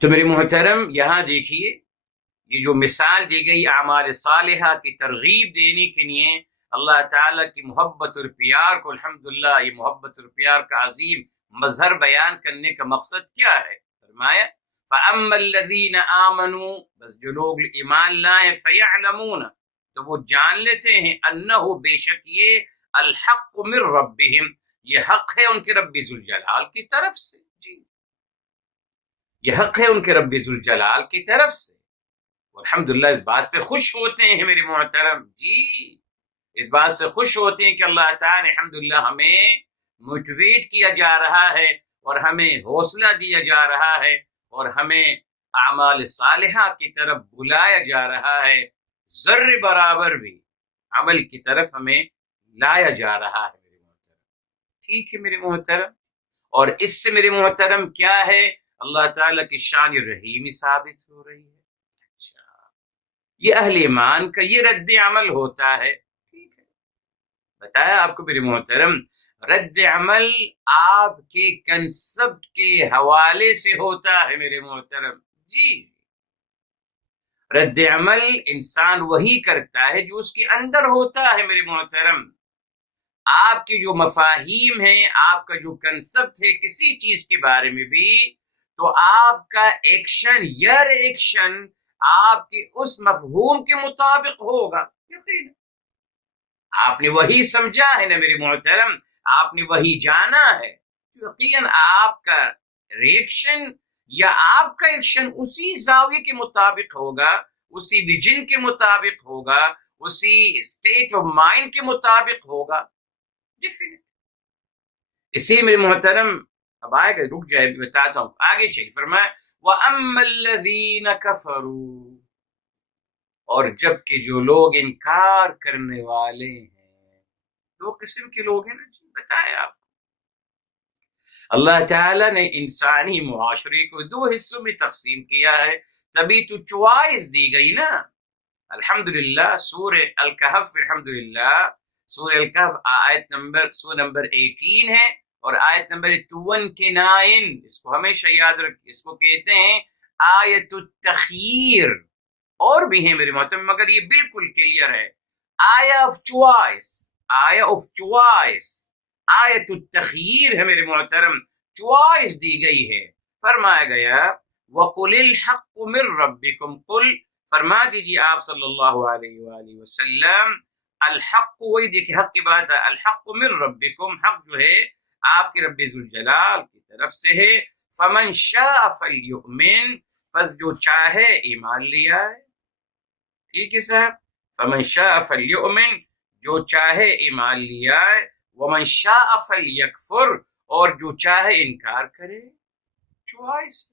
تو میرے محترم یہاں دیکھیے، یہ جو مثال دی گئی اعمال صالحہ کی ترغیب دینے کے لیے اللہ تعالیٰ کی محبت اور پیار کو، الحمدللہ یہ محبت اور پیار کا عظیم مظہر بیان کرنے کا مقصد کیا ہے؟ فرمایا فَأَمَّا الَّذِينَ آمَنُوا، بس جو لوگ ایمان لائیں، فَيَعْلَمُونَ، تو وہ جان لیتے ہیں، انہو، بے شک یہ الحق من ربہم، یہ حق ہے ان کے رب ذوالجلال کی طرف سے، جی یہ حق ہے ان کے رب ذوالجلال کی طرف سے۔ الحمدللہ اس بات پہ خوش ہوتے ہیں میرے محترم، جی اس بات سے خوش ہوتے ہیں کہ اللہ تعالیٰ نے الحمدللہ ہمیں موٹیویٹ کیا جا رہا ہے اور ہمیں حوصلہ دیا جا رہا ہے اور ہمیں اعمال صالحہ کی طرف بلایا جا رہا ہے، ذرے برابر بھی عمل کی طرف ہمیں لایا جا رہا ہے میرے محترم۔ ٹھیک ہے میرے محترم، اور اس سے میرے محترم کیا ہے؟ اللہ تعالیٰ کی شان رحیمی ثابت ہو رہی ہے۔ یہ اہل ایمان کا یہ رد عمل ہوتا ہے، ٹھیک ہے، بتایا آپ کو میرے محترم، رد عمل آپ کے کنسپٹ کے حوالے سے ہوتا ہے میرے محترم، جی رد عمل انسان وہی کرتا ہے جو اس کے اندر ہوتا ہے میرے محترم۔ آپ کے جو مفاہیم ہیں، آپ کا جو کنسپٹ ہے کسی چیز کے بارے میں بھی، تو آپ کا ایکشن یا ری ایکشن آپ کے اس مفہوم کے مطابق ہوگا، یقین آپ نے وہی سمجھا ہے نا میرے محترم، آپ نے وہی جانا ہے، یقین آپ کا ریئیکشن یا آپ کا ایکشن اسی زاویے کے مطابق ہوگا، اسی ویژن کے مطابق ہوگا، اسی اسٹیٹ آف مائنڈ کے مطابق ہوگا، اسی میرے محترم اب آئے گا، رک جائے بتاتا ہوں، آگے چلیے، فرمایا وَأَمَّا الَّذِينَ كَفَرُوا، اور جبکہ جو لوگ انکار کرنے والے ہیں، دو قسم کے لوگ ہیں نا جی، بتائے آپ، اللہ تعالیٰ نے انسانی معاشرے کو دو حصوں میں تقسیم کیا ہے، تبھی تو چوائس دی گئی نا، الحمدللہ سورہ الکہف، الحمدللہ سورہ الکہف آیت نمبر سورہ نمبر 18 ہے اور آیت نمبر 29، اس کو ہمیشہ یاد رکھیں، اس کو کہتے ہیں آیت التخیر، اور بھی ہیں میرے محترم مگر یہ بالکل کلیئر ہے، آیا آف چوائس، آیا آف چوائس، آیت التخیر ہے میرے محترم، چوائس دی گئی ہے، فرمایا گیا وَقُلِ الْحَقُّ مِن رَبِّكُمْ، قل فرما دیجیے آپ صلی اللہ علیہ وآلہ وسلم، الحق، وہی دیکھیں حق کی بات ہے، الحق من ربکم، حق جو ہے آپ کے رب ذوالجلال کی طرف سے ہے، فمن شاء فلیؤمن، پس جو چاہے ایمان لیا ہے، ٹھیک ہے صاحب، فمن شاء فلیؤمن، جو چاہے ایمان لیا ہے، ومن شاء فلیکفر، اور جو چاہے انکار کرے، چوائس۔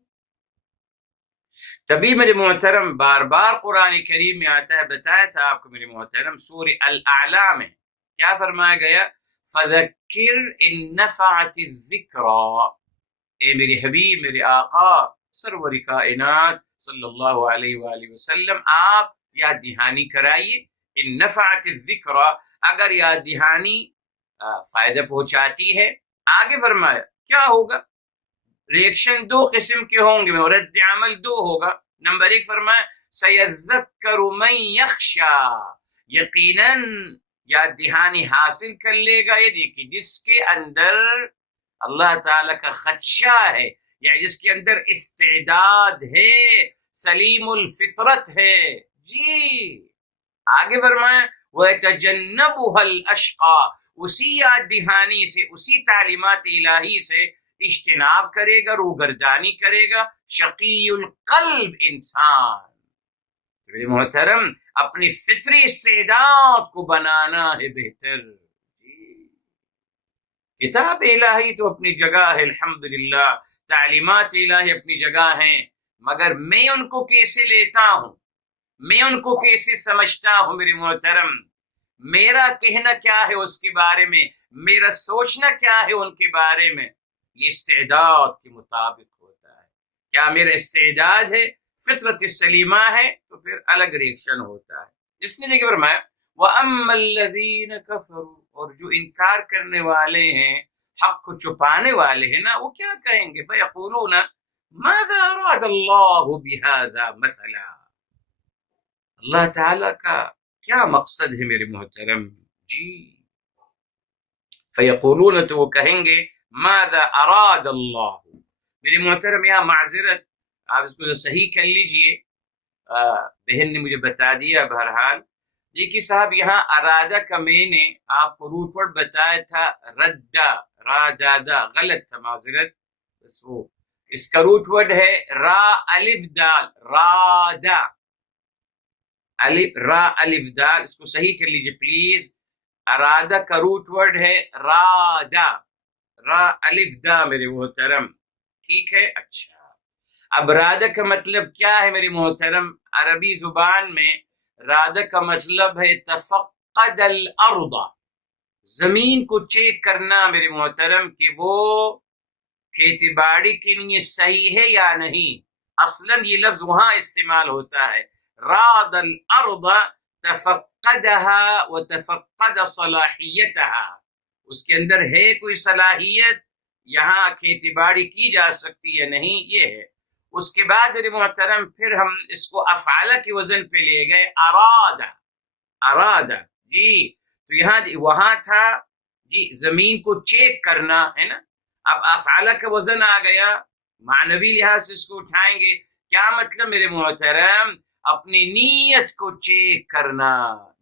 تبھی میرے محترم بار بار قرآن کریم میں آتا ہے، بتایا تھا آپ کو میرے محترم سورہ الاعلی میں کیا فرمایا گیا، فذکر ان نفعت الذکریٰ، اے میرے حبیب، میرے آقا سرور کائنات صلی اللہ علیہ وآلہ وسلم، آپ یاد دہانی کرائیے، ان نفعت الذکریٰ، اگر یاد دہانی فائدہ پہنچاتی ہے، آگے فرمایا کیا ہوگا، ریئیکشن دو قسم کے ہوں گے، رد عمل دو ہوگا، نمبر ایک فرمایا سیذکر من یخشا، یقیناً یاد دہانی حاصل کر لے گا، یہ دیکھیں جس کے اندر اللہ تعالیٰ کا خدشہ ہے، یعنی جس کے اندر استعداد ہے، سلیم الفطرت ہے، جی آگے فرمایا وَيَتَجَنَّبُهَا الْأَشْقَى، اسی یاد دہانی سے، اسی تعلیمات الہی سے اجتناب کرے گا، روگردانی کرے گا، شقی القلب انسان۔ میرے محترم اپنی فطری استعداد کو بنانا ہے بہتر، کتاب الہی تو اپنی جگہ ہے، الحمدللہ تعلیمات الہی اپنی جگہ ہیں، مگر میں ان کو کیسے لیتا ہوں، میں ان کو کیسے سمجھتا ہوں میرے محترم، میرا کہنا کیا ہے اس کے بارے میں، میرا سوچنا کیا ہے ان کے بارے میں، یہ استعداد کے مطابق ہوتا ہے، کیا میرا استعداد ہے، فطرت سلیمہ ہے، تو پھر الگ ریئیکشن ہوتا ہے۔ اس نے دیکھیں فرمایا وَأَمَّا الَّذِينَ كَفَرُوا، اور جو انکار کرنے والے ہیں، حق کو چھپانے والے ہیں نا، وہ کیا کہیں گے، فَيَقُولُونَ، ماذا اراد اللہ بہذا مثلا، اللہ تعالیٰ کا کیا مقصد ہے میرے محترم؟ جی فیقولون، تو وہ کہیں گے ماذا اراد اللہ. میرے محترم یہاں معذرت، آپ اس کو صحیح کر لیجئے، بہن نے مجھے بتا دیا. بہرحال دیکھیے صاحب، یہاں ارادہ کا میں نے آپ کو روٹ ورڈ بتایا تھا ردا، رادادا، غلط تھا، معذرت. بس وہ اس کا روٹ ورڈ ہے را الف دال، رادا، را الف دال. اس کو صحیح کر لیجئے پلیز. ارادہ کا روٹ ورڈ ہے رادا، را الف دا میرے محترم، ٹھیک ہے. اچھا، اب رادہ کا مطلب کیا ہے میرے محترم؟ عربی زبان میں رادہ کا مطلب ہے تفقد الارض، زمین کو چیک کرنا میرے محترم کہ وہ کھیتی باڑی کے لیے صحیح ہے یا نہیں. اصلاً یہ لفظ وہاں استعمال ہوتا ہے، راد الارض تفقدها وتفقد صلاحیتها، اس کے اندر ہے کوئی صلاحیت، یہاں کھیتی باڑی کی جا سکتی ہے نہیں، یہ ہے. اس کے بعد میرے محترم پھر ہم اس کو افعال کے وزن پہ لے گئے، ارادہ، ارادہ. جی تو یہاں وہاں تھا جی زمین کو چیک کرنا ہے نا، اب افعال کا وزن آ گیا، معنوی لحاظ سے اس کو اٹھائیں گے. کیا مطلب میرے محترم؟ اپنی نیت کو چیک کرنا.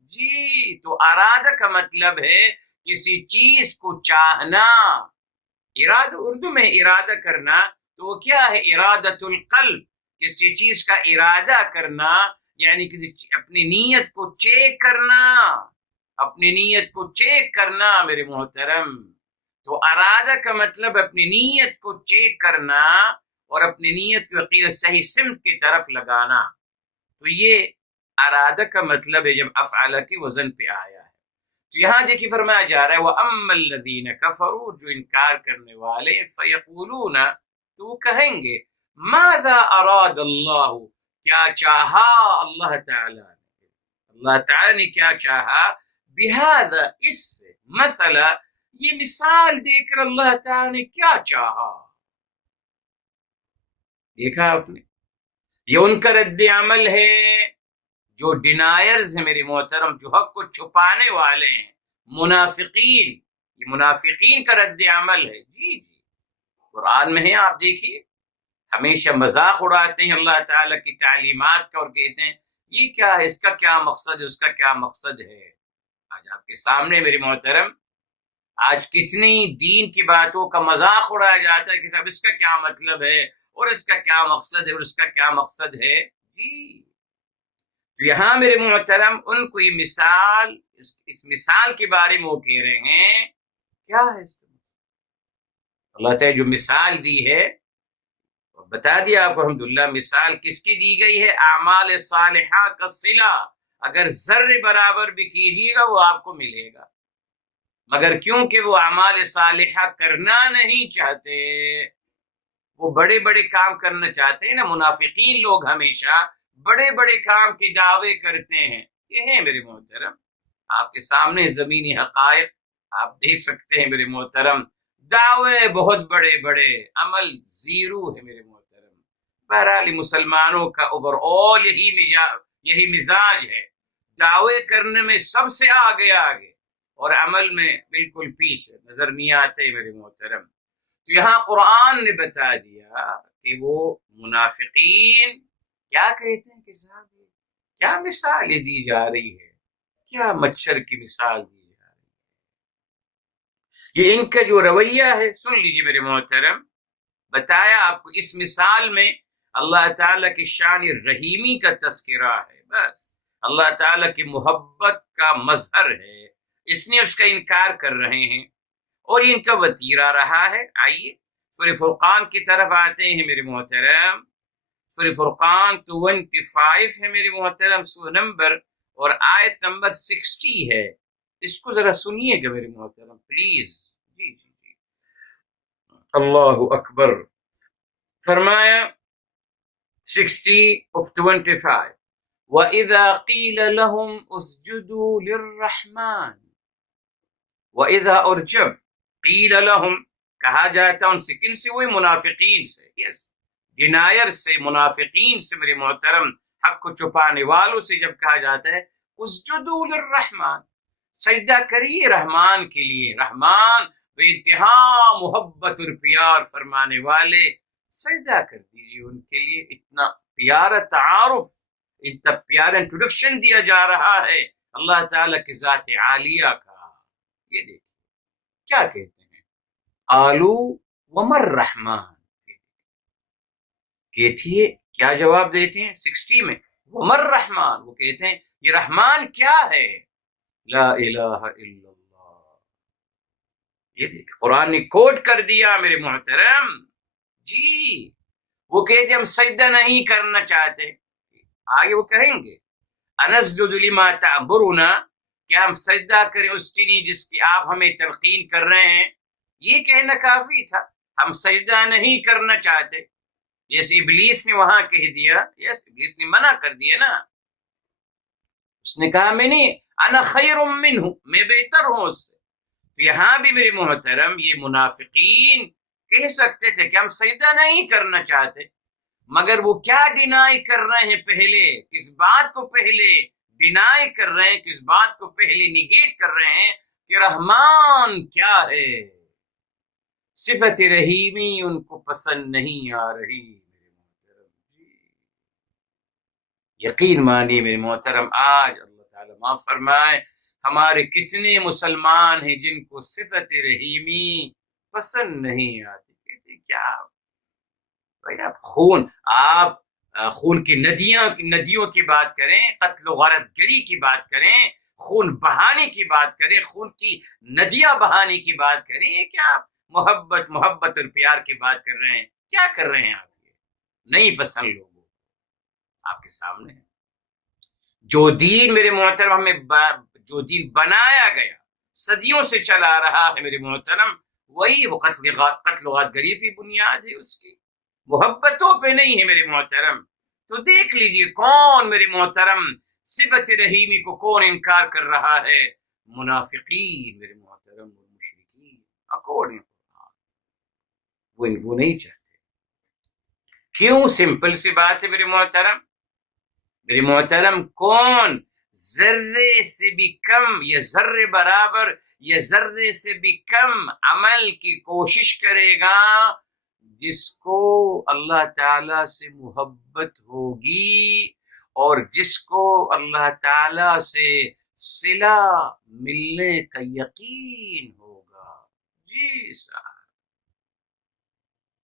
جی تو ارادہ کا مطلب ہے کسی چیز کو چاہنا. ارادہ اردو میں ارادہ کرنا تو وہ کیا ہے؟ ارادت القلب، کسی چیز کا ارادہ کرنا، یعنی کسی اپنی نیت کو چیک کرنا، اپنی نیت کو چیک کرنا میرے محترم. تو ارادہ کا مطلب اپنی نیت کو چیک کرنا اور اپنی نیت کو عقیدت صحیح سمت کی طرف لگانا. تو یہ ارادہ کا مطلب ہے جب افعال کی وزن پہ آیا ہے. تو یہاں دیکھیے فرمایا جا رہا ہے وَأَمَّا الَّذِينَ كَفَرُوا، جو انکار کرنے والے، فَيَقُولُونَ، تو وہ کہیں گے ماذا اراد اللہ، کیا چاہا اللہ تعالی نے، اللہ تعالی نے کیا چاہا، بہذا، اس سے، مثلا، یہ مثال دے کر اللہ تعالی نے کیا چاہا. دیکھا آپ نے، یہ ان کا رد عمل ہے جو ڈینائرز ہیں میرے محترم، جو حق کو چھپانے والے ہیں، منافقین. یہ منافقین کا رد عمل ہے. جی جی قرآن میں ہے، آپ دیکھیے، ہمیشہ مذاق اڑاتے ہیں اللہ تعالیٰ کی تعلیمات کا اور کہتے ہیں یہ کیا ہے، اس کا کیا مقصد ہے، اس کا کیا مقصد ہے. آج آپ کے سامنے میرے محترم، آج کتنی دین کی باتوں کا مذاق اڑایا جاتا ہے کہ صاحب اس کا کیا مطلب ہے اور اس کا کیا مقصد ہے اور اس کا کیا مقصد ہے. جی تو یہاں میرے محترم ان کو یہ مثال، اس مثال کے بارے میں وہ کہہ رہے ہیں کیا ہے اس کا مقصد. اللہ تعالیٰ جو مثال دی ہے بتا دیا آپ کو الحمدللہ. مثال کس کی دی گئی ہے؟ اعمال صالحہ کا صلہ، اگر ذرے برابر بھی کیجیے گا وہ آپ کو ملے گا، مگر کیونکہ وہ اعمال صالحہ کرنا نہیں چاہتے، وہ بڑے بڑے کام کرنا چاہتے ہیں نا. منافقین لوگ ہمیشہ بڑے بڑے کام کے دعوے کرتے ہیں. یہ ہیں میرے محترم آپ کے سامنے زمینی حقائق، آپ دیکھ سکتے ہیں میرے محترم. دعوے بہت بڑے بڑے، عمل زیرو ہے میرے محترم. بہرحال مسلمانوں کا اوور آل یہی مزاج ہے، دعوے کرنے میں سب سے آگے آگے اور عمل میں بالکل پیچھے نظر نہیں آتے میرے محترم. تو یہاں قرآن نے بتا دیا کہ وہ منافقین کیا کہتے ہیں کہ صاحب کیا مثال دی جا رہی ہے، کیا مچھر کی مثال دی جا رہی ہے. یہ ان کا جو رویہ ہے، سن لیجیے میرے محترم. بتایا آپ کو اس مثال میں اللہ تعالیٰ کی شان رحیمی کا تذکرہ ہے، بس اللہ تعالیٰ کی محبت کا مظہر ہے، اس نے اس کا انکار کر رہے ہیں اور ان کا وتیرہ رہا ہے. آئیے سورہ فرقان کی طرف آتے ہیں میرے محترم. سورہ فرقان 25 ہے میرے محترم، سورہ نمبر اور آیت نمبر 60 ہے. اس کو ذرا سنیے گا میرے محترم پلیز. جی جی جی اللہ اکبر. فرمایا 60 of 25 وَإِذَا قِيلَ لَهُمْ اسْجُدُوا لِلرَّحْمَنِ، وَإِذَا، اور جب، قِيلَ لَهُمْ، کہا جاتا ان سے، کن سے؟ وہی منافقین سے. یس، ڈینائر سے، منافقین سے میرے محترم، حق کو چھپانے والوں سے جب کہا جاتا ہے اسجدوا للرحمن، سجدہ کریے رحمان کے لیے، رحمان بے انتہا محبت اور پیار فرمانے والے، سجدہ کر دیجیے ان کے لیے۔ اتنا پیارا تعارف، اتنا پیارا انٹروڈکشن دیا جا رہا ہے اللہ تعالیٰ کی ذات عالیہ کا۔ یہ دیکھیں کیا کہتے ہیں، قالو ومر رحمان، کہتی ہے کیا جواب دیتے ہیں 60 میں، ومر رحمان، وہ کہتے ہیں یہ رحمان کیا ہے، لا الہ الا اللہ۔ یہ دیکھ قرآن نے کوٹ کر دیا میرے محترم جی، وہ کہتے ہم سجدہ نہیں کرنا چاہتے، آگے وہ کہیں گے انسجد لما تأمرنا، کیا ہم سجدہ کریں اس کے لیے جس کی آپ ہمیں تلقین کر رہے ہیں؟ یہ کہنا کافی تھا، ہم سجدہ نہیں کرنا چاہتے، جیسے ابلیس نے وہاں کہہ دیا، ابلیس نے منع کر دیا نا، اس نے کہا میں نہیں، انا خیر منہ، میں بہتر ہوں اس سے۔ تو یہاں بھی میرے محترم یہ منافقین کہہ سکتے تھے کہ ہم سجدہ نہیں کرنا چاہتے، مگر وہ کیا ڈینائی کر رہے ہیں، پہلے کس بات کو پہلے ڈینائی کر رہے ہیں، کس بات کو پہلے نیگیٹ کر رہے ہیں کہ رحمان کیا ہے، صفت رحیمی ان کو پسند نہیں آ رہی میرے محترم جی۔ یقین مانیے میرے محترم، آج اللہ تعالیٰ معاف فرمائے، ہمارے کتنے مسلمان ہیں جن کو صفت رحیمی پسند نہیں آتی، کہتے کیا بھائی آپ خون کی ندیوں کی بات کریں، قتل و غارت گری کی بات کریں، خون بہانے کی بات کریں، خون کی ندیاں بہانے کی بات کریں، یہ کیا آپ محبت اور پیار کی بات کر رہے ہیں؟ کیا کر رہے ہیں آپ؟ یہ نہیں پسند لوگوں آپ کے سامنے ہے۔ جو دین میرے محترم ہمیں جو دین بنایا گیا صدیوں سے چلا رہا ہے میرے محترم، وہی وہ قتل و غارت گری کی بنیاد ہے، اس کی محبتوں پہ نہیں ہے میرے محترم۔ تو دیکھ لیجئے کون میرے محترم صفت رحیمی کو کون انکار کر رہا ہے، منافقین میرے محترم، مشرکین، اکوڑ وہ نہیں چاہتے۔ کیوں؟ سمپل سی بات ہے میرے محترم، کون ذرے سے بھی کم یا ذرے برابر یا ذرے سے بھی کم عمل کی کوشش کرے گا جس کو اللہ تعالی سے محبت ہوگی اور جس کو اللہ تعالی سے صلہ ملنے کا یقین ہوگا جی صاحب۔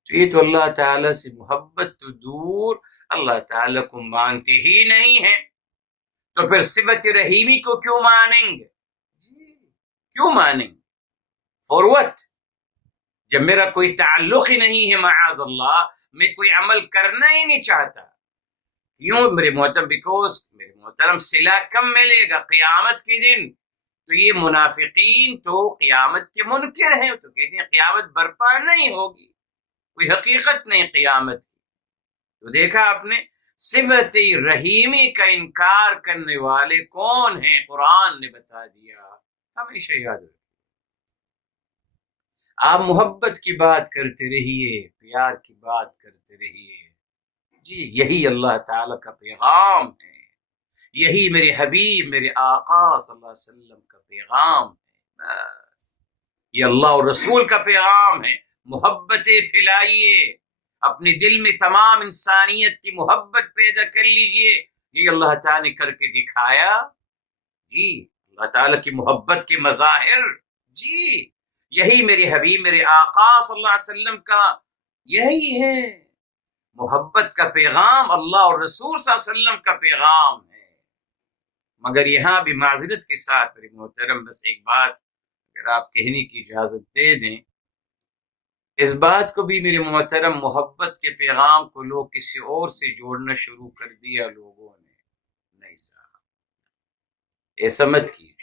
یہ تو اللہ تعالیٰ سے محبت تو دور، اللہ تعالیٰ کو مانتے ہی نہیں ہیں، تو پھر صفت رحیمی کو کیوں مانیں گے جی؟ کیوں مانیں گے؟ For what? جب میرا کوئی تعلق ہی نہیں ہے معاذ اللہ، میں کوئی عمل کرنا ہی نہیں چاہتا، کیوں میرے محترم؟ بیکوز میرے محترم صلہ کم ملے گا قیامت کے دن۔ تو یہ منافقین تو قیامت کے منکر ہیں، تو کہتے ہیں قیامت برپا نہیں ہوگی، کوئی حقیقت نہیں قیامت کی۔ تو دیکھا آپ نے صفت رحیمی کا انکار کرنے والے کون ہیں، قرآن نے بتا دیا، ہمیشہ یاد رکھیں۔ آپ محبت کی بات کرتے رہیے، پیار کی بات کرتے رہیے جی، یہی اللہ تعالیٰ کا پیغام ہے، یہی میرے حبیب میرے آقا صلی اللہ علیہ وسلم کا پیغام ہے، بس یہ اللہ اور رسول کا پیغام ہے۔ محبتیں پھیلائیے، اپنے دل میں تمام انسانیت کی محبت پیدا کر لیجئے، یہ اللہ تعالیٰ نے کر کے دکھایا جی، اللہ تعالیٰ کی محبت کے مظاہر جی، یہی میرے حبیب میرے آقا صلی اللہ علیہ وسلم کا یہی ہے، محبت کا پیغام اللہ اور رسول صلی اللہ علیہ وسلم کا پیغام ہے۔ مگر یہاں بھی معذرت کے ساتھ میرے محترم بس ایک بات اگر آپ کہنے کی اجازت دے دیں، اس بات کو بھی میرے محترم محبت کے پیغام کو لوگ کسی اور سے جوڑنا شروع کر دیا لوگوں نے، نہیں صاحب ایسا مت کیجیے۔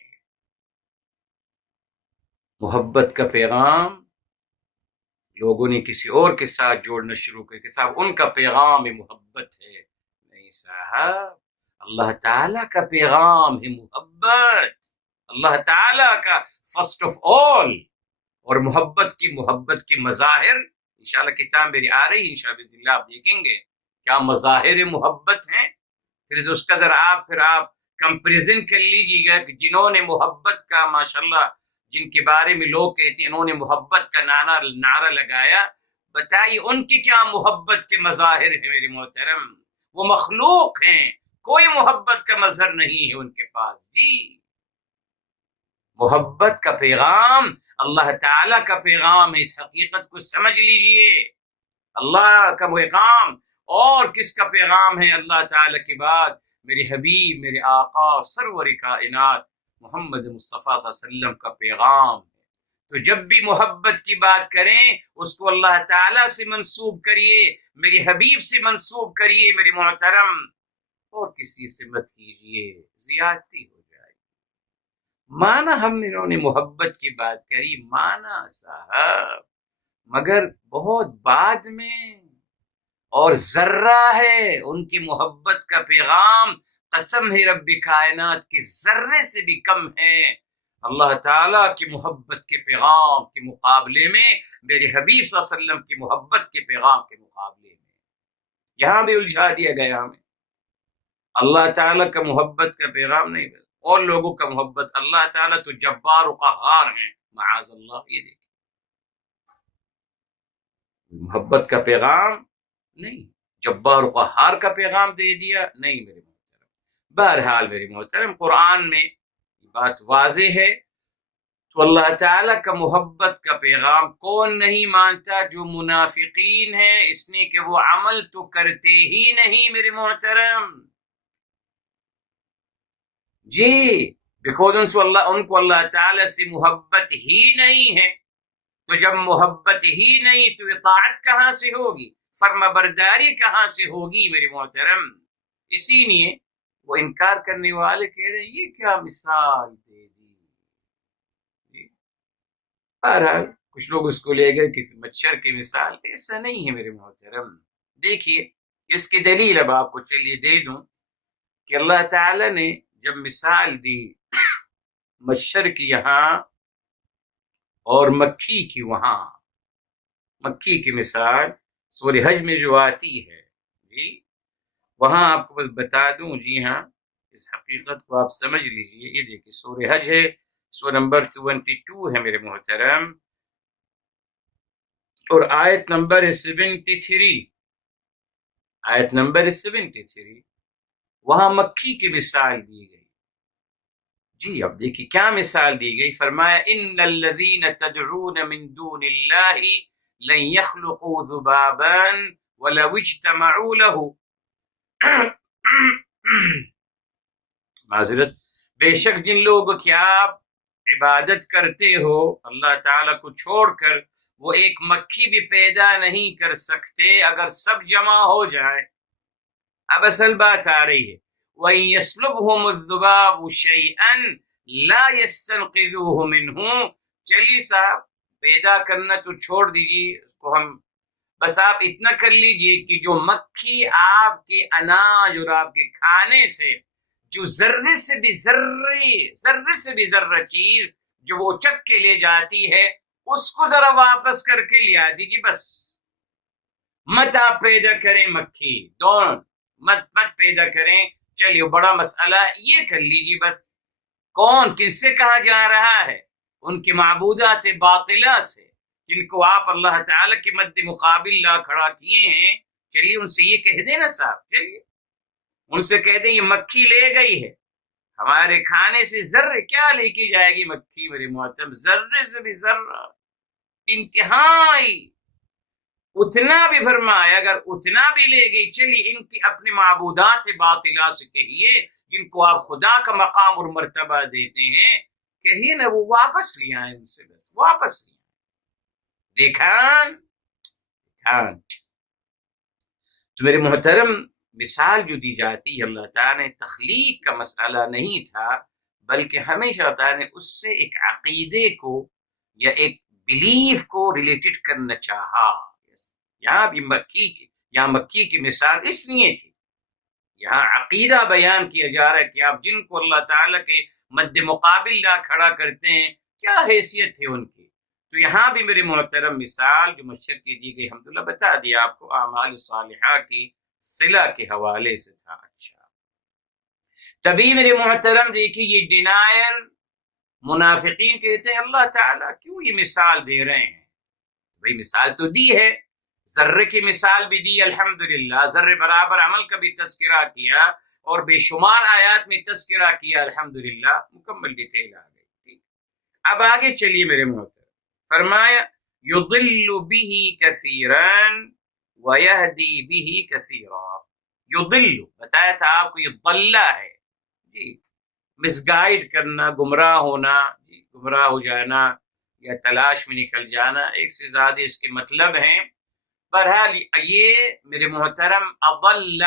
محبت کا پیغام لوگوں نے کسی اور کے ساتھ جوڑنا شروع کر کہ صاحب ان کا پیغام محبت ہے، نہیں صاحب، اللہ تعالیٰ کا پیغام ہے محبت، اللہ تعالیٰ کا فرسٹ آف آل، اور محبت کی مظاہر انشاءاللہ کتاب میری آ رہی ہے، انشاءاللہ بسم اللہ آپ دیکھیں گے کیا مظاہر محبت ہیں. پھر اس کا ذرا آپ کمپیریزن کر لیجیے گا کہ جنہوں نے محبت کا ماشاءاللہ جن کے بارے میں لوگ کہتے ہیں انہوں نے محبت کا نعرہ لگایا، بتائیے ان کی کیا محبت کے مظاہر ہیں میرے محترم. وہ مخلوق ہیں، کوئی محبت کا مظہر نہیں ہے ان کے پاس. جی محبت کا پیغام اللہ تعالیٰ کا پیغام ہے، اس حقیقت کو سمجھ لیجئے. اللہ کا پیغام اور کس کا پیغام ہے اللہ تعالیٰ کے بعد؟ میرے حبیب، میرے آقا سرور کائنات محمد مصطفیٰ صلی اللہ علیہ وسلم کا پیغام. تو جب بھی محبت کی بات کریں اس کو اللہ تعالیٰ سے منسوب کریے، میرے حبیب سے منسوب کریے میرے محترم، اور کسی سے مت کیجیے، زیادتی ہو جائے. مانا انہوں نے محبت کی بات کری، مانا صاحب، مگر بہت بعد میں، اور ذرہ ہے ان کی محبت کا پیغام، قسم ہے رب کائنات کے ذرے سے بھی کم ہے اللہ تعالیٰ کی محبت کے پیغام کے مقابلے میں، میرے حبیب صلی اللہ علیہ وسلم کی محبت کے پیغام کے مقابلے میں. یہاں بھی الجھا دیا گیا ہمیں. اللہ تعالیٰ کا محبت کا پیغام نہیں، اور لوگوں کا محبت. اللہ تعالیٰ تو جبار و قہار ہیں معاذ اللہ. یہ دیکھیں محبت کا پیغام نہیں، جبار و قہار کا پیغام دے دیا نہیں میرے محترم. بہرحال میرے محترم قرآن میں بات واضح ہے. تو اللہ تعالیٰ کا محبت کا پیغام کون نہیں مانتا؟ جو منافقین ہیں، اس نے کہ وہ عمل تو کرتے ہی نہیں میرے محترم. جی بیکاز ان کو اللہ تعالیٰ سے محبت ہی نہیں ہے. تو جب محبت ہی نہیں تو اطاعت کہاں سے ہوگی، فرما برداری کہاں سے ہوگی میرے محترم. اسی لیے وہ انکار کرنے والے کہہ رہے ہیں یہ کیا مثال دے دی. بہرحال کچھ لوگ اس کو لے گئے کسی مچھر کی مثال. ایسا نہیں ہے میرے محترم. دیکھیے اس کی دلیل اب آپ کو چلیے دے دوں کہ اللہ تعالی نے جب مثال دی مچھر کی یہاں اور مکھی کی وہاں، مکھی کی مثال سورہ حج میں جو آتی ہے، جی وہاں آپ کو بس بتا دوں. جی ہاں اس حقیقت کو آپ سمجھ لیجئے. یہ دیکھیں سورہ حج ہے، سورہ نمبر 22 ہے میرے محترم، اور آیت نمبر 73، آیت نمبر 73 وہاں مکھی کی مثال دی گئی. جی اب دیکھیے کیا مثال دی گئی. فرمایا ان الذین تدعون من دون اللہ لن يخلقوا ذبابا ولو اجتمعوا له. معذرت، بے شک جن لوگوں کی آپ عبادت کرتے ہو اللہ تعالیٰ کو چھوڑ کر، وہ ایک مکھی بھی پیدا نہیں کر سکتے اگر سب جمع ہو جائے. اب اصل بات آ رہی ہے وَإِن يَسْلُبْهُمُ الذُّبَابُ شَيْئًا لَا يَسْتَنْقِذُوهُ مِنْهُ. چلیے صاحب پیدا کرنا تو چھوڑ دیجیے اس کو، ہم بس آپ اتنا کر لیجئے کہ جو مکھی آپ کے اناج اور آپ کے کھانے سے جو ذرے سے بھی ذرہ چیز جو وہ چک کے لے جاتی ہے اس کو ذرا واپس کر کے لیا دیجیے. بس مت آپ پیدا کریں مکھی، مت پیدا کریں. چلیے بڑا مسئلہ یہ کر لیجیے بس کون کس سے کہا جا رہا ہے؟ ان کے معبودات باطلہ سے جن کو آپ اللہ تعالیٰ کے مد مقابل لا کھڑا کیے ہیں. چلیے ان سے یہ کہہ دیں نا صاحب، چلیے ان سے کہہ دیں یہ مکھی لے گئی ہے ہمارے کھانے سے ذرے. کیا لے کے جائے گی مکھی میرے محترم؟ ذرے سے بھی ذرہ، انتہائی اتنا بھی فرمایا اگر اتنا بھی لے گئی. چلیے ان کی اپنے معبودات باطلہ سے کہیے جن کو آپ خدا کا مقام اور مرتبہ دیتے ہیں، کہیے نا وہ واپس لے آئیں ان سے، بس واپس لے آئیں. دیکھان تو میرے محترم مثال جو دی جاتی ہے اللہ تعالیٰ نے تخلیق کا مسئلہ نہیں تھا، بلکہ ہمیشہ اللہ تعالیٰ نے اس سے ایک عقیدے کو یا ایک بلیف کو ریلیٹڈ کرنا چاہا. یہاں بھی مکھی کی مثال اس لیے تھی، یہاں عقیدہ بیان کیا جا رہا ہے کہ آپ جن کو اللہ تعالیٰ کے مد مقابل لا کھڑا کرتے ہیں کیا حیثیت ہے ان کی. تو یہاں بھی میرے محترم مثال جو مشر کی دی گئی الحمدللہ بتا دیا آپ کو، اعمال صالحہ کی صلہ کے حوالے سے تھا۔ اچھا، تبھی میرے محترم دیکھیے یہ ڈینائر منافقین کہتے ہیں اللہ تعالیٰ کیوں یہ مثال دے رہے ہیں؟ بھئی مثال تو دی ہے، ذرے کی مثال بھی دی الحمدللہ، ذرے برابر عمل کا بھی تذکرہ کیا اور بے شمار آیات میں تذکرہ کیا الحمدللہ، مکمل ڈیٹیل آ گئی۔ اب آگے چلیے میرے محترم، فرمایا یضل به کثیرا ویہدی به کثیرا۔ یضل بتایا تھا آپ کو، یہ ضلہ ہے جی، مس گائیڈ کرنا، گمراہ ہونا جی، گمراہ ہو جانا یا تلاش میں نکل جانا، ایک سے زیادہ اس کے مطلب ہیں۔ بہرحال یہ میرے محترم اضل،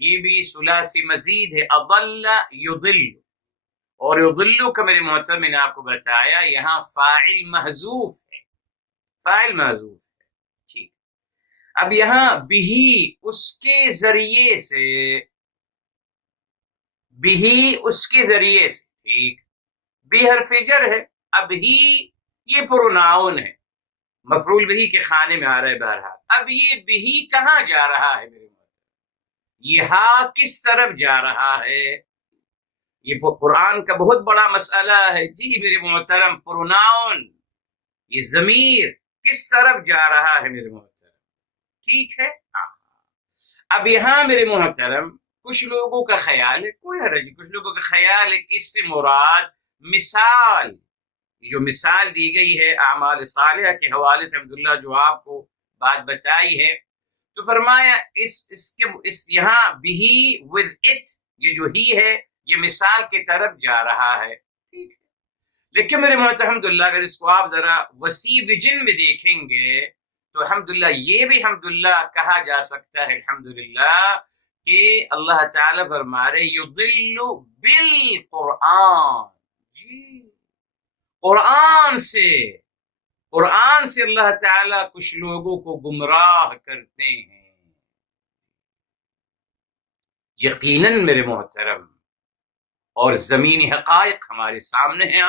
یہ بھی ثلاثی مزید ہے، اضل یضل، اور یضل کا میرے محترم میں نے آپ کو بتایا یہاں فاعل محذوف ہے، فاعل محذوف ہے ٹھیک۔ اب یہاں بھی اس کے ذریعے سے، بھی اس کے ذریعے سے ٹھیک، بھی حرف جر ہے، اب ہی یہ پروناؤن ہے، مفعول بھی کے خانے میں آ رہا ہے۔ بہرحال اب یہ بھی کہاں جا رہا ہے میرے محترم؟ یہ ہاں کس طرف جا رہا ہے؟ یہ قرآن کا بہت بڑا مسئلہ ہے جی میرے محترم، پروناؤن یہ ضمیر کس طرف جا رہا ہے میرے محترم؟ ٹھیک ہے ہاں۔ اب یہاں میرے محترم کچھ لوگوں کا خیال ہے، کوئی حرج نہیں، کچھ لوگوں کا خیال ہے کہ اس سے مراد مثال، جو مثال دی گئی ہے اعمال صالحہ کے حوالے سے الحمدللہ جو آپ کو بات بتائی ہے، تو فرمایا اس یہاں بھی with it، یہ جو ہی ہے یہ مثال کی طرف جا رہا ہے ٹھیک ہے۔ لیکن میرے محترم الحمدللہ اگر اس کو آپ ذرا وسیع وجن میں دیکھیں گے تو الحمدللہ یہ بھی الحمدللہ کہا جا سکتا ہے الحمدللہ کہ اللہ تعالیٰ فرما رہے یضل بالقرآن، جی قرآن سے اللہ تعالیٰ کچھ لوگوں کو گمراہ کرتے ہیں۔ یقیناً میرے محترم اور زمینی حقائق ہمارے سامنے ہیں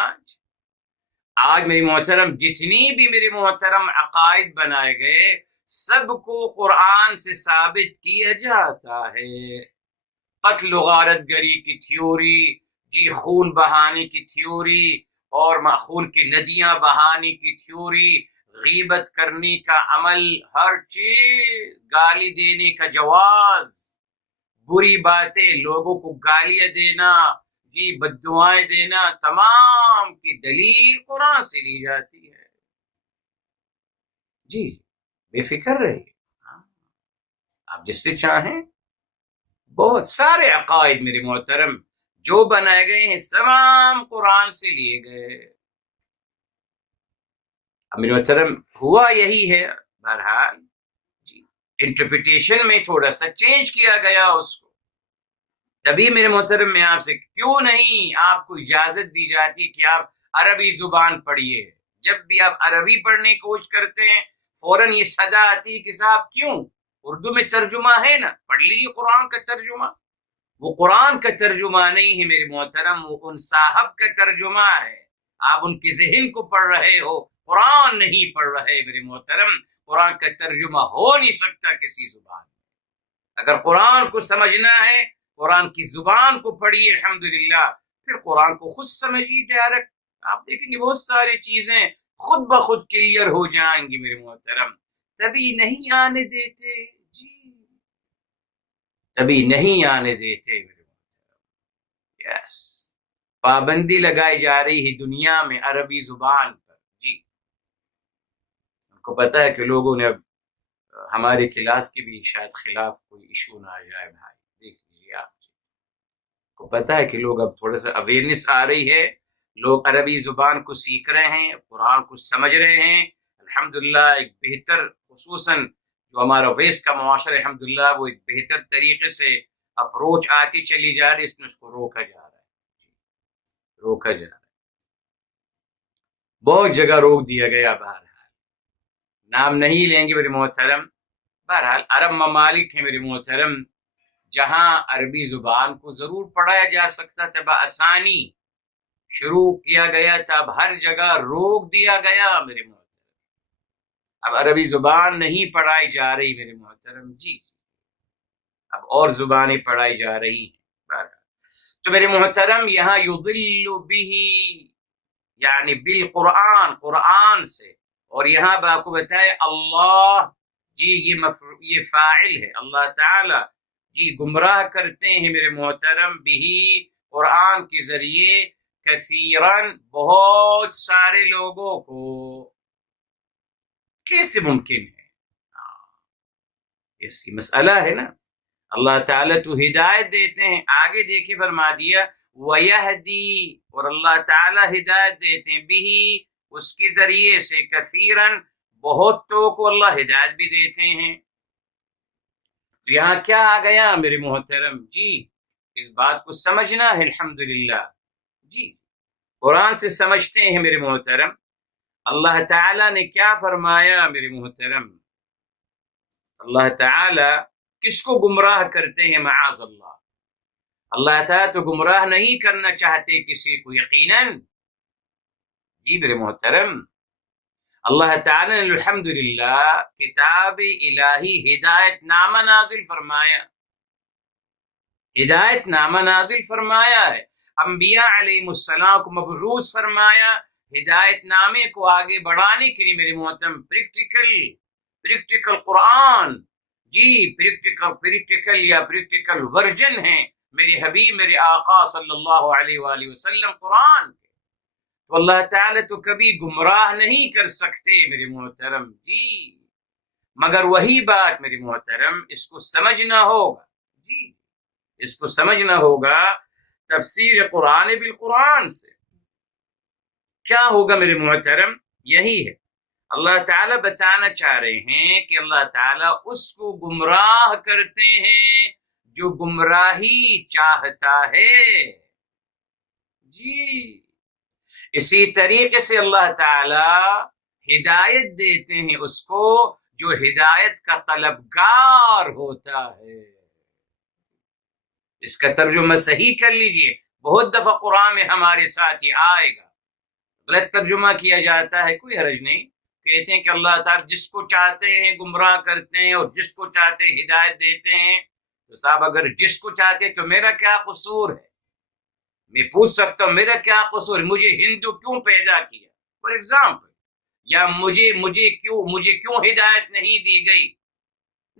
آج میرے محترم جتنی بھی میرے محترم عقائد بنائے گئے سب کو قرآن سے ثابت کیا جاتا ہے۔ قتل و غارت گری کی تھیوری جی، خون بہانے کی تھیوری اور خون کی ندیاں بہانے کی تھیوری، غیبت کرنے کا عمل، ہر چیز، گالی دینے کا جواز، بری باتیں، لوگوں کو گالیاں دینا جی، بد دعائیں دینا، تمام کی دلیل قرآن سے لی جاتی ہے جی، بے فکر رہیے آپ جس سے چاہیں۔ بہت سارے عقائد میرے محترم جو بنائے گئے ہیں تمام قرآن سے لیے گئے۔ اب میرے محترم ہوا یہی ہے، بہرحال جی انٹرپریٹیشن میں تھوڑا سا چینج کیا گیا اس کو، تبھی میرے محترم میں آپ سے کیوں نہیں آپ کو اجازت دی جاتی کہ آپ عربی زبان پڑھیے؟ جب بھی آپ عربی پڑھنے کی کوشش کرتے ہیں فوراً یہ صدا آتی کہ صاحب کیوں، اردو میں ترجمہ ہے نا، پڑھ لیجیے قرآن کا ترجمہ۔ وہ قرآن کا ترجمہ نہیں ہے میرے محترم، وہ ان صاحب کا ترجمہ ہے، آپ ان کے ذہن کو پڑھ رہے ہو، قرآن نہیں پڑھ رہے میرے محترم۔ قرآن کا ترجمہ ہو نہیں سکتا کسی زبان میں۔ اگر قرآن کو سمجھنا ہے قرآن کی زبان کو پڑھیے الحمدللہ، پھر قرآن کو خود سمجھیے ڈائریکٹ، آپ دیکھیں گے بہت ساری چیزیں خود بخود کلیئر ہو جائیں گی میرے محترم۔ تبھی نہیں آنے دیتے جی، تبھی نہیں آنے دیتے میرے محترم۔ یس، پابندی لگائی جا رہی ہے دنیا میں عربی زبان پر جی، ان کو پتا ہے کہ لوگوں نے اب ہمارے کلاس کے بھی شاید خلاف کوئی ایشو نہ آ جائے بھائی، دیکھ لیجیے آپ کو پتا ہے کہ لوگ اب تھوڑا سا اویئرنیس آ رہی ہے، لوگ عربی زبان کو سیکھ رہے ہیں، قرآن کو سمجھ رہے ہیں الحمدللہ۔ ایک بہتر، خصوصاً جو ہمارا ویسٹ کا معاشرہ ہے الحمدللہ، وہ ایک بہتر طریقے سے اپروچ آتی چلی جا رہی ہے، اس میں اس کو روکا جا رہا ہے، روکا جا رہا ہے، بہت جگہ روک دیا گیا۔ بہرحال نام نہیں لیں گے میرے محترم، بہرحال عرب ممالک ہیں میرے محترم جہاں عربی زبان کو ضرور پڑھایا جا سکتا تھا، بآسانی شروع کیا گیا تھا، اب ہر جگہ روک دیا گیا میرے محترم۔ اب عربی زبان نہیں پڑھائی جا رہی میرے محترم، جی اب اور زبانیں پڑھائی جا رہی ہیں۔ تو میرے محترم یہاں یضل بہ یعنی بالقرآن، قرآن سے، اور یہاں آپ کو بتائے اللہ، جی یہ فاعل ہے، اللہ تعالی جی گمراہ کرتے ہیں میرے محترم بھی، قرآن کے ذریعے، کثیرن بہت سارے لوگوں کو۔ کیسے ممکن ہے؟ ایسی مسئلہ ہے نا، اللہ تعالیٰ تو ہدایت دیتے ہیں، آگے دیکھے فرما دیا وَيَهْدِي، اور اللہ تعالیٰ ہدایت دیتے ہیں بھی، اس کے ذریعے سے، کثیرن بہتوں کو اللہ ہدایت بھی دیتے ہیں۔ تو یہاں کیا آ گیا میرے محترم؟ جی اس بات کو سمجھنا ہے، الحمدللہ جی قرآن سے سمجھتے ہیں میرے محترم۔ اللہ تعالیٰ نے کیا فرمایا میرے محترم؟ اللہ تعالیٰ کس کو گمراہ کرتے ہیں؟ معاذ اللہ، اللہ تعالیٰ تو گمراہ نہیں کرنا چاہتے کسی کو، یقیناً جی میرے محترم۔ اللہ تعالیٰ نے الحمدللہ کتاب الہی ہدایت نامہ نازل فرمایا، ہدایت نامہ نازل فرمایا ہے، انبیاء علیہ السلام کو مبعوث فرمایا ہدایت نامے کو آگے بڑھانے کے لیے میرے محترم۔ پریکٹیکل قرآن، جی پریکٹیکل یا پریکٹیکل ورژن ہے میرے حبیب، میرے آقا صلی اللہ علیہ وآلہ وسلم قرآن۔ تو اللہ تعالیٰ تو کبھی گمراہ نہیں کر سکتے میرے محترم، جی مگر وہی بات میرے محترم، اس کو سمجھنا ہوگا، جی اس کو سمجھنا ہوگا تفسیر قرآن بالقرآن سے۔ کیا ہوگا میرے محترم؟ یہی ہے، اللہ تعالیٰ بتانا چاہ رہے ہیں کہ اللہ تعالیٰ اس کو گمراہ کرتے ہیں جو گمراہی چاہتا ہے، جی اسی طریقے سے اللہ تعالیٰ ہدایت دیتے ہیں اس کو جو ہدایت کا طلبگار ہوتا ہے۔ اس کا ترجمہ صحیح کر لیجئے، بہت دفعہ قرآن میں ہمارے ساتھ یہ آئے گا، غلط ترجمہ کیا جاتا ہے، کوئی حرج نہیں، کہتے ہیں کہ اللہ تعالیٰ جس کو چاہتے ہیں گمراہ کرتے ہیں اور جس کو چاہتے ہیں ہدایت دیتے ہیں۔ تو صاحب اگر جس کو چاہتے تو میرا کیا قصور ہے؟ میں پوچھ سکتا ہوں میرا کیا قصور ہے؟ مجھے ہندو کیوں پیدا کیا فار ایگزامپل، یا مجھے کیوں ہدایت نہیں دی گئی؟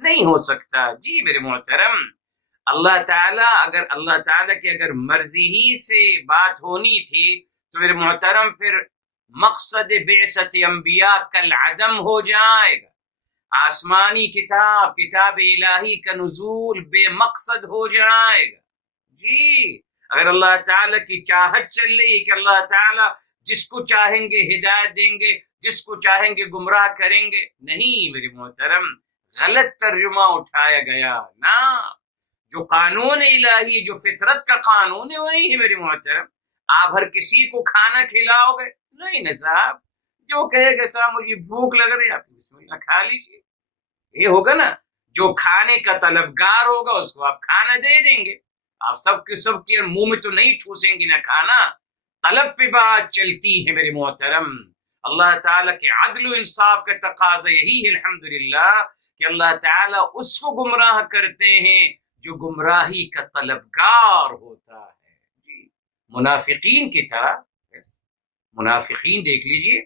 نہیں ہو سکتا جی میرے محترم۔ اللہ تعالیٰ کی اگر مرضی ہی سے بات ہونی تھی تو میرے محترم پھر مقصد بعثت انبیاء کالعدم ہو جائے گا، آسمانی کتاب الہی کا نزول بے مقصد ہو جائے گا، جی اگر اللہ تعالیٰ کی چاہت چل رہی کہ اللہ تعالیٰ جس کو چاہیں گے ہدایت دیں گے، جس کو چاہیں گے گمراہ کریں گے، نہیں میرے محترم، غلط ترجمہ اٹھایا گیا نا۔ جو قانون الہی، جو فطرت کا قانون ہے وہی ہے میرے محترم۔ آپ ہر کسی کو کھانا کھلاؤ گے؟ نہیں نا صاحب، جو کہے گا صاحب مجھے بھوک لگ رہی ہے، آپ بسم اللہ کھا لیجیے، یہ ہوگا نا۔ جو کھانے کا طلبگار ہوگا اس کو آپ کھانا دے دیں گے، آپ سب کے منہ میں تو نہیں ٹھوسیں گے نا کھانا۔ طلب پہ بات چلتی ہے میرے محترم۔ اللہ تعالیٰ کے عدل و انصاف کا تقاضا یہی ہے الحمدللہ کہ اللہ تعالیٰ اس کو گمراہ کرتے ہیں جو گمراہی کا طلبگار ہوتا ہے، جی منافقین کی طرح۔ منافقین دیکھ لیجئے،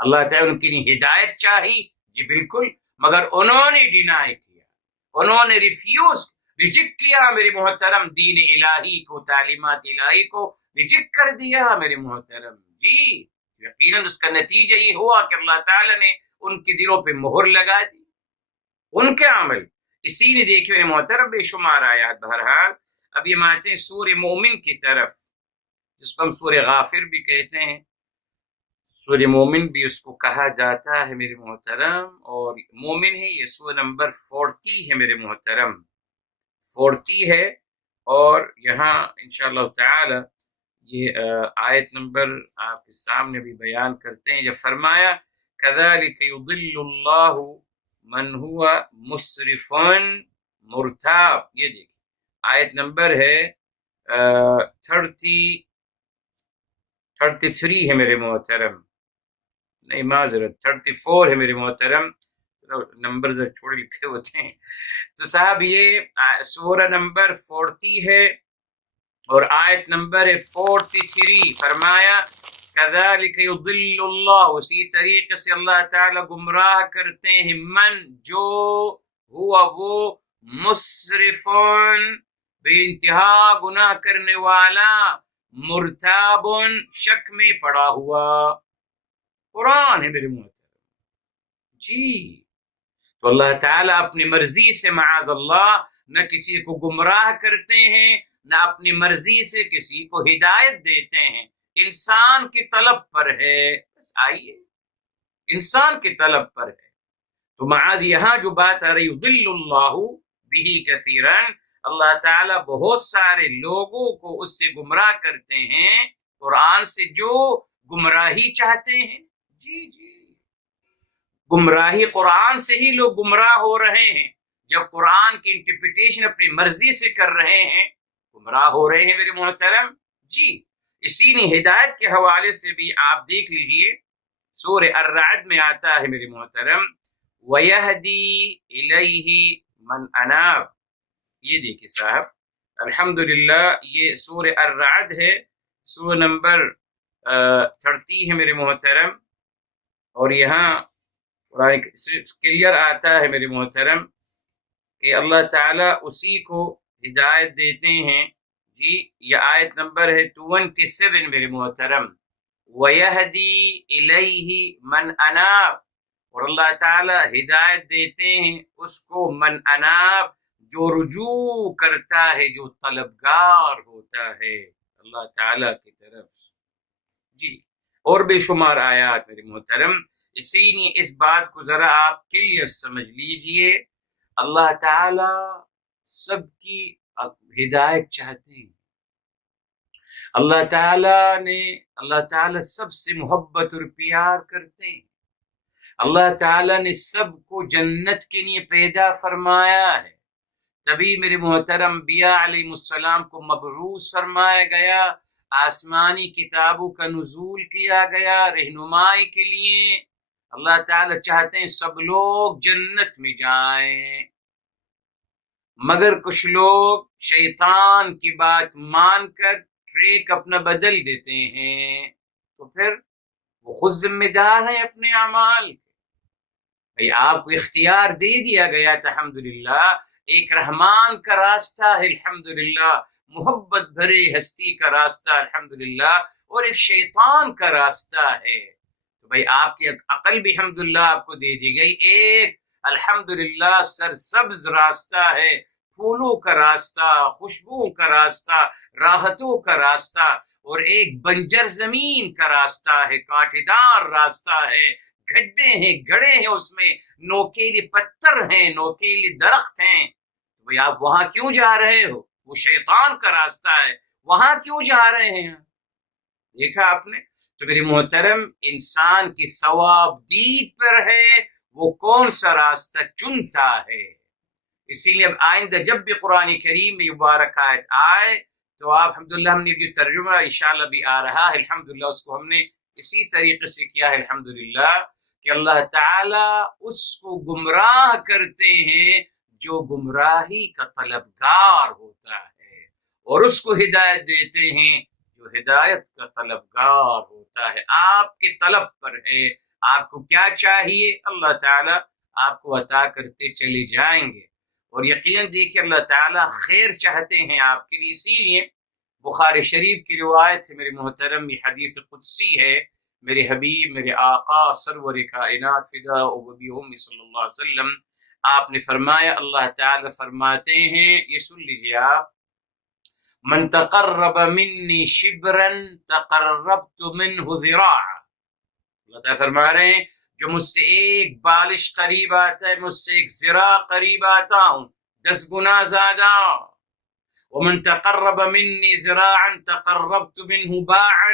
اللہ تعالیٰ ان کی ہدایت چاہی، جی بالکل، مگر انہوں نے ڈینائی کیا، انہوں نے ریجیکٹ کیا میرے محترم، دین الہی کو، تعلیمات الہی کو ریجیکٹ کر دیا میرے محترم، جی یقیناً اس کا نتیجہ یہ ہوا کہ اللہ تعالیٰ نے ان کے دلوں پہ مہر لگا دی، ان کے عمل۔ اسی لیے دیکھیں میرے محترم بے شمار آیات، بہرحال اب یہ آتے ہیں سورہ مومن کی طرف، جس کو ہم سورہ غافر بھی کہتے ہیں، سورہ مومن بھی اس کو کہا جاتا ہے میرے محترم، اور مومن ہے یہ سورہ نمبر 40 ہے میرے محترم، 40 ہے، اور یہاں انشاءاللہ تعالی یہ آیت نمبر آپ کے سامنے بھی بیان کرتے ہیں، جب فرمایا كَذَلِكَ يُضِلُّ اللَّهُ مَنْ هُوَ مُسْرِفٌ مُرْتَابٌ۔ یہ دیکھیں آیت نمبر ہے 33 ہے میرے محترم، نہیں معذرت 34 ہے میرے محترم، نمبر چھوڑ لکھے ہوتے ہیں. تو صاحب یہ سورہ نمبر 40 ہے اور آیت نمبر 43. فرمایا کذالک یضل اللہ، اسی طریقے سے اللہ تعالی گمراہ کرتے ہیں، من جو ہوا وہ مسرفون بے انتہا گناہ کرنے والا، مرتابن شک میں پڑا ہوا. قرآن ہے میرے محترم جی. تو اللہ تعالیٰ اپنی مرضی سے معاذ اللہ نہ کسی کو گمراہ کرتے ہیں، نہ اپنی مرضی سے کسی کو ہدایت دیتے ہیں. انسان کی طلب پر ہے، بس آئیے انسان کی طلب پر ہے. تو معاذ یہاں جو بات آ رہی یضل اللہ بہ کثیرا، اللہ تعالیٰ بہت سارے لوگوں کو اس سے گمراہ کرتے ہیں قرآن سے جو گمراہی چاہتے ہیں. جی جی گمراہی قرآن سے ہی لوگ گمراہ ہو رہے ہیں. جب قرآن کی انٹرپریٹیشن اپنی مرضی سے کر رہے ہیں گمراہ ہو رہے ہیں میرے محترم جی. اسی لیے ہدایت کے حوالے سے بھی آپ دیکھ لیجئے سورہ الرعد میں آتا ہے میرے محترم وَيَهْدِي إِلَيْهِ مَنْ أَنَابَ. یہ دیکھیں صاحب الحمدللہ یہ سورہ الرعد ہے، سورہ نمبر 30 ہے میرے محترم. اور یہاں کلیئر آتا ہے میرے محترم کہ اللہ تعالیٰ اسی کو ہدایت دیتے ہیں. جی یہ آیت نمبر ہے 27 میرے محترم وَيَهْدِي إِلَيْهِ مَنْ أَنَابَ. اور اللہ تعالیٰ ہدایت دیتے ہیں اس کو من اناب جو رجوع کرتا ہے، جو طلبگار ہوتا ہے اللہ تعالیٰ کی طرف. جی اور بے شمار آیات میرے محترم. اسی لیے اس بات کو ذرا آپ کلیئر سمجھ لیجئے، اللہ تعالیٰ سب کی ہدایت چاہتے ہیں. اللہ تعالیٰ سب سے محبت اور پیار کرتے ہیں. اللہ تعالیٰ نے سب کو جنت کے لیے پیدا فرمایا ہے. تبھی میرے محترم انبیاء علیہ السلام کو مبعوث فرمایا گیا، آسمانی کتابوں کا نزول کیا گیا رہنمائی کے لیے. اللہ تعالیٰ چاہتے ہیں سب لوگ جنت میں جائیں، مگر کچھ لوگ شیطان کی بات مان کر ٹریک اپنا بدل دیتے ہیں، تو پھر وہ خود ذمہ دار ہیں اپنے اعمال. بھئی آپ کو اختیار دے دیا گیا تھا الحمدللہ، ایک رحمان کا راستہ ہے الحمدللہ، محبت بھرے ہستی کا راستہ الحمدللہ، اور ایک شیطان کا راستہ ہے. تو بھئی آپ کی عقل بھی الحمدللہ آپ کو دے دی گئی. ایک الحمدللہ سرسبز راستہ ہے، پھولوں کا راستہ، خوشبو کا راستہ، راحتوں کا راستہ، اور ایک بنجر زمین کا راستہ ہے، کانٹے دار راستہ ہے، گھڈے ہیں، گڑے ہیں، اس میں نوکیلے پتھر ہیں، نوکیلے درخت ہیں. تو بھئی آپ وہاں کیوں جا رہے ہو؟ وہ شیطان کا راستہ ہے، وہاں کیوں جا رہے ہیں؟ دیکھا آپ نے؟ تو میرے محترم انسان کی ثواب دید پر ہے وہ کون سا راستہ چنتا ہے. اسی لیے اب آئندہ جب بھی قرآن کریم میں مبارک آیت آئے تو آپ الحمدللہ ہم نے جو ترجمہ انشاءاللہ بھی آ رہا ہے الحمدللہ اس کو ہم نے اسی طریقے سے کیا ہے الحمدللہ کہ اللہ تعالیٰ اس کو گمراہ کرتے ہیں جو گمراہی کا طلبگار ہوتا ہے، اور اس کو ہدایت دیتے ہیں جو ہدایت کا طلبگار ہوتا ہے. آپ کے طلب پر ہے، آپ کو کیا چاہیے اللہ تعالیٰ آپ کو عطا کرتے چلے جائیں گے. اور یقیناً دیکھیں اللہ تعالیٰ خیر چاہتے ہیں آپ کے لیے. اسی لیے بخاری شریف کی روایت ہے میرے محترم، یہ حدیث قدسی ہے، میرے حبیب میرے آقا سرور کائنات فدا وبیہم صلی اللہ علیہ وسلم آپ نے فرمایا، اللہ تعالیٰ فرماتے ہیں، یہ سن لیجیے آپ، من تقرب منی شبرا تقربت منہ ذراعا. اللہ تعالیٰ فرما رہے ہیں جو مجھ سے ایک بالش قریب آتا ہے مجھ سے ایک ذراع قریب آتا ہوں 10 گنا زیادہ. ومن تقرب منی ذراعا تقربت منہ باعا،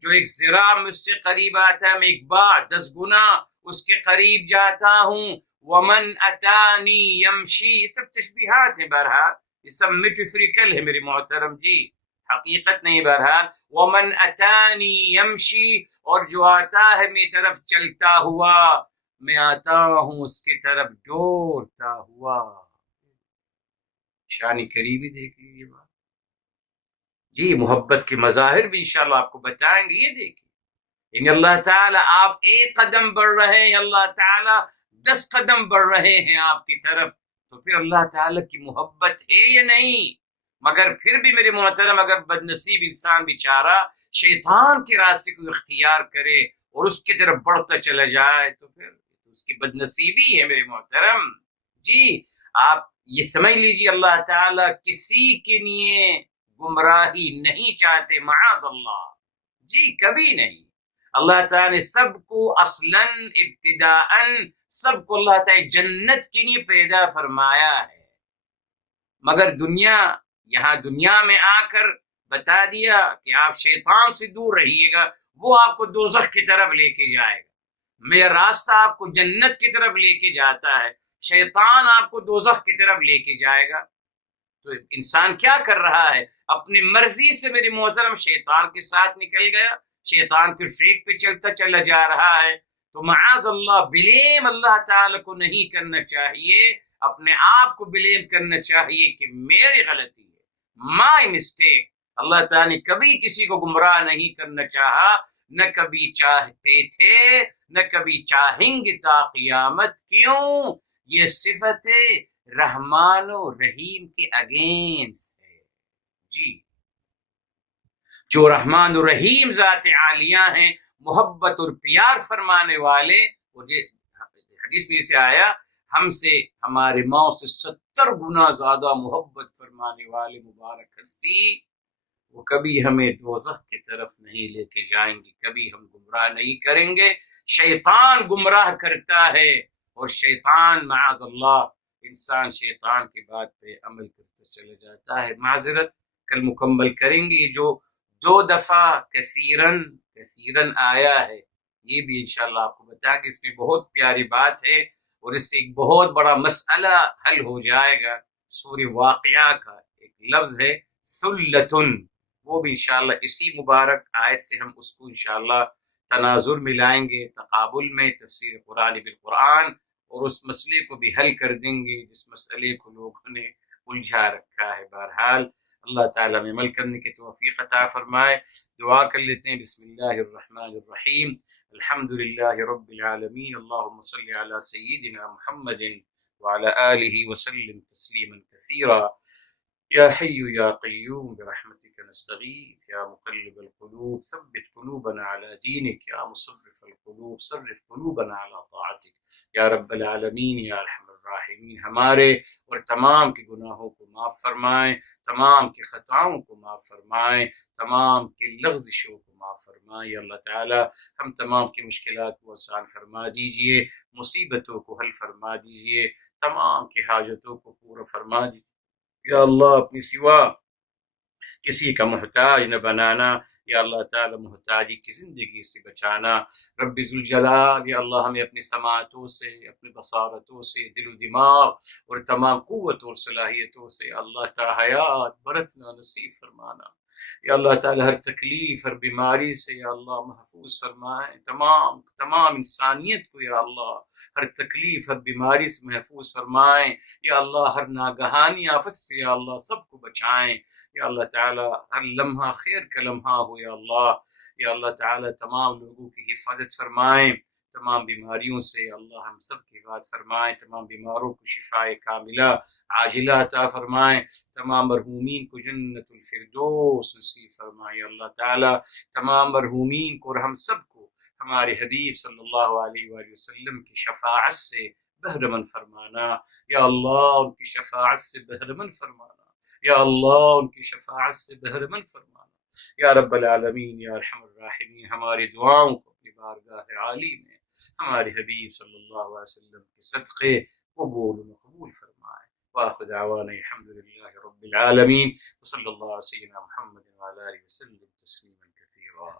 جو ایک ذراع مجھ سے قریب آتا ہے میں ایک باع 10 گنا اس کے قریب جاتا ہوں. ومن اتانی یمشی، یہ سب تشبیہات ہیں، بہرحال یہ سب میٹافریکل ہے میرے محترم جی، حقیقت نہیں بہرحال. ومن اتانی یمشی، اور جو آتا ہے میری طرف چلتا ہوا، میں آتا ہوں اس کی طرف دوڑتا ہوا. شان قریبی دیکھ لیجیے بات. جی محبت کے مظاہر بھی انشاءاللہ آپ کو بتائیں گے. یہ دیکھیں یعنی اللہ تعالیٰ آپ ایک قدم بڑھ رہے ہیں، اللہ تعالیٰ 10 قدم بڑھ رہے ہیں آپ کی طرف، تو پھر اللہ تعالیٰ کی محبت ہے یا نہیں؟ مگر پھر بھی میرے محترم، اگر بد نصیب انسان بیچارہ شیطان کے راستے کو اختیار کرے اور اس کی طرف بڑھتا چلا جائے تو پھر اس کی بد نصیبی ہے میرے محترم. جی آپ یہ سمجھ لیجیے اللہ تعالیٰ کسی کے لیے گمراہی نہیں چاہتے، معاذ اللہ. جی کبھی نہیں. اللہ تعالیٰ نے سب کو اصلاً ابتداءً سب کو اللہ تعالیٰ جنت کے لیے پیدا فرمایا ہے، مگر یہاں دنیا میں آ کر بتا دیا کہ آپ شیطان سے دور رہیے گا، وہ آپ کو دوزخ کی طرف لے کے جائے گا. میرا راستہ آپ کو جنت کی طرف لے کے جاتا ہے، شیطان آپ کو دوزخ کی طرف لے کے جائے گا. تو انسان کیا کر رہا ہے؟ اپنی مرضی سے میری محترم شیطان کے ساتھ نکل گیا، شیطان کے ٹریک پہ چلتا چلا جا رہا ہے. تو معاذ اللہ بلیم اللہ تعالیٰ کو نہیں کرنا چاہیے، اپنے آپ کو بلیم کرنا چاہیے کہ میری غلطی ہے، مائی مسٹیک. اللہ تعالیٰ نے کبھی کسی کو گمراہ نہیں کرنا چاہا، نہ کبھی چاہتے تھے، نہ کبھی چاہیں گے تا قیامت. کیوں؟ یہ صفت رحمان و رحیم کے اگینسٹ ہے. جی جو رحمان و رحیم ذات عالیہ ہیں، محبت اور پیار فرمانے والے، حدیث میں سے آیا ہم سے ہمارے ماں سے 70 گنا زیادہ محبت فرمانے والے مبارک ہستی، وہ کبھی ہمیں دوزخ کی طرف نہیں لے کے جائیں گے، کبھی ہم گمراہ نہیں کریں گے. شیطان گمراہ کرتا ہے، اور شیطان معاذ اللہ انسان شیطان کی بات پہ عمل کرتا چلا جاتا ہے. معذرت کل مکمل کریں گے. یہ جو 2 دفعہ کثیرن آیا ہے، یہ بھی انشاءاللہ آپ کو بتا کہ اس میں بہت پیاری بات ہے، اور اس سے ایک بہت بڑا مسئلہ حل ہو جائے گا. سورہ واقعہ کا ایک لفظ ہے ثلتن، وہ بھی انشاءاللہ اسی مبارک آیت سے ہم اس کو انشاءاللہ تناظر ملائیں گے، تقابل میں تفسیر قرآن بالقرآن، اور اس مسئلے کو بھی حل کر دیں گے جس مسئلے کو لوگوں نے الجھا رکھا ہے. بہرحال اللہ تعالیٰ میں عمل کرنے کی توفیق عطا فرمائے. دعا کر لیتے ہیں. بسم اللہ الرحمن الرحیم. الحمد للہ رب العالمین. اللہم صلی علی سیدنا محمد وعلى آلہ وسلم تسلیما کثیرا. یا حی یا قیوم برحمتک نستغیث. یا مقلب القلوب ثبت قلوبنا على دینک. یا مصرف القلوب صرف قلوبنا على طاعتک. یا رب العالمین یا ارحم الراحمین ہمارے اور تمام کے گناہوں کو معاف فرمائیں، تمام کے خطاؤں کو معاف فرمائیں، تمام کے لغزشوں کو معاف فرمائیں. یا اللہ تعالی ہم تمام کی مشکلات کو آسان فرما دیجئے، مصیبتوں کو حل فرما دیجئے، تمام کی حاجتوں کو پورا فرما دیجئے. یا اللہ اپنی سوا کسی کا محتاج نہ بنانا. یا اللہ تعالی محتاجی کی زندگی سے بچانا. رب ذوالجلال یا اللہ ہمیں اپنی سماعتوں سے، اپنی بصارتوں سے، دل و دماغ اور تمام قوت اور صلاحیتوں سے اللہ تا حیات برتنا نصیب فرمانا. یا اللہ تعالی ہر تکلیف، ہر بیماری سے یا اللہ محفوظ فرمائے. تمام انسانیت کو یا اللہ ہر تکلیف، ہر بیماری سے محفوظ فرمائیں. یا اللہ ہر ناگہانی آفت سے یا اللہ سب کو بچائیں. یا اللہ تعالی ہر لمحہ خیر کا لمحہ ہو یا اللہ. یا اللہ تعالی تمام لوگوں کی حفاظت فرمائیں، تمام بیماریوں سے یا اللہ ہم سب کی حفاظت فرمائیں. تمام بیماروں کو شفاء کاملہ عاجلہ عطا فرمائیں. تمام مرحومین کو جنت الفردوس نصیب فرمائیں. یا اللہ تعالی تمام مرحومین کو اور ہم سب کو ہمارے حبیب صلی اللہ علیہ وآلہ وسلم کی شفاعت سے بہرمند فرمانا. یا اللہ ان کی شفاعت سے بہرمند فرمانا. یا اللہ ان کی شفاعت سے بہرمند فرمانا. یا رب العالمین یا ارحم الراحمین ہماری دعاؤں کو اپنی بارگاہ عالی میں ہمارے حبیب صلی اللہ علیہ وسلم کے صدقے قبول و مقبول فرمائے. وآخر دعوانا الحمد للہ رب العالمین. وصلی اللہ علیہ سیدنا محمد وعلى آلہ وسلم تسلیما کثیرا.